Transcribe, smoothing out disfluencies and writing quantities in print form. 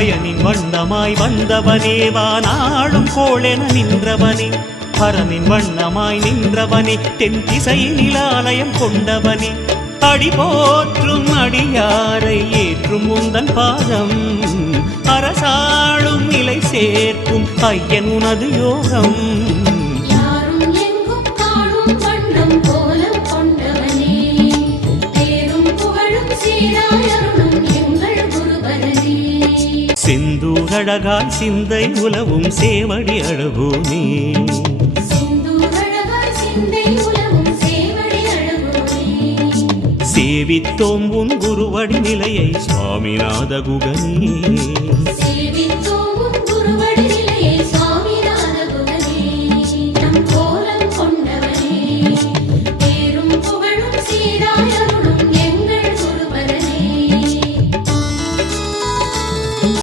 அயனின் வண்ணமாய் வந்தவனே வானாளும் கோளென நின்றவனே பரனின் வண்ணமாய் நின்றவனே தென் திசையில் ஆலயம் கொண்டவனே அடி போற்றும் அடியாரை ஏற்றும் உந்தன் பாதம் அரசாளும் நிலை சேர்க்கும் ஐயன் உனது யோகம் யாரும் எங்கும் காணும் வண்ணம் கோலம் கொண்டவனே தேரும் புகழும் சீராயருளும் எங்கள் குருபரனே செந்தூரழகாய் சிந்தை உலவும் சேவடி அழகோனே சேவித்தோம் உன் குருவடி நிலையை சுவாமிநாத குகனே